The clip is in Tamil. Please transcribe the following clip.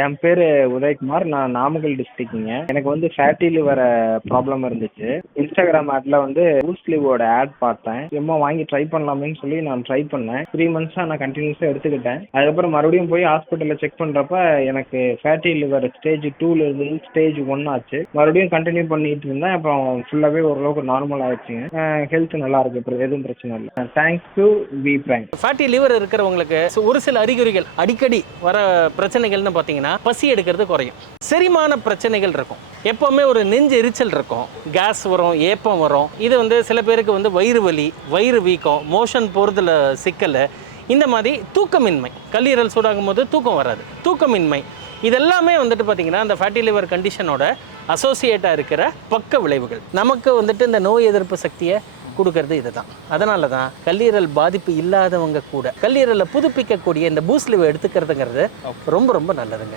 என் பேரு உதயகுமார். நான் நாமக்கல் டிஸ்ட்ரிக்ட்ங்க. எனக்கு வந்து ஃபேட்டி லிவர் ப்ராப்ளம் இருந்துச்சு. இன்ஸ்டாகிராம் ஆட்ல வந்து பூஸ்ட் லிவோட ஆட் பார்த்தேன். சும்மா வாங்கி ட்ரை பண்ணலாமேன்னு சொல்லி நான் ட்ரை பண்ணேன். 3 மந்த்ஸா நான் கண்டினியூஸா எடுத்துக்கிட்டேன். அதுக்கப்புறம் மறுபடியும் போய் ஹாஸ்பிட்டல்ல செக் பண்றப்ப எனக்கு ஃபேட்டி லிவர் ஸ்டேஜ் 2ல இருந்து ஸ்டேஜ் 1 ஆச்சு. மறுபடியும் கண்டினியூ பண்ணிட்டு இருந்தேன். அப்புறம் ஃபுல்லாவே ஓரளவுக்கு நார்மல் ஆயிடுச்சுங்க. ஹெல்த் நல்லா இருக்கு. இப்போ எதுவும் பிரச்சனை இல்லை. Thanks to V prime. Fatty liver இருக்கிறவங்களுக்கு ஒரு சில அறிகுறிகள் அடிக்கடி வர பிரச்சனைகள்னு பார்த்தீங்கன்னா பசி எடுக்கிறது குறையும், செரிமான பிரச்சனைகள் இருக்கும், எப்பவுமே ஒரு நெஞ்சு எரிச்சல் இருக்கும், கேஸ் வரும், ஏப்பம் வரும். இது வந்து சில பேருக்கு வந்து வயிறு வலி, வயிறு வீக்கம், மோஷன் போகிறதுல சிக்கல், இந்த மாதிரி தூக்கமின்மை, கல்லீரல் சூடாகும் போது தூக்கம் வராது, தூக்கமின்மை, இதெல்லாமே வந்துட்டு பார்த்தீங்கன்னா அந்த ஃபேட்டி லிவர் கண்டிஷனோட அசோசியேட்டாக இருக்கிற பக்க விளைவுகள். நமக்கு வந்துட்டு இந்த நோய் எதிர்ப்பு சக்தியை கொடுக்கறது இதுதான். அதனால தான் கல்லீரல் பாதிப்பு இல்லாதவங்க கூட கல்லீரலை புதுப்பிக்கக்கூடிய இந்த பூஸ்ட் லிவர் எடுத்துக்கிறதுங்கிறது ரொம்ப ரொம்ப நல்லதுங்க.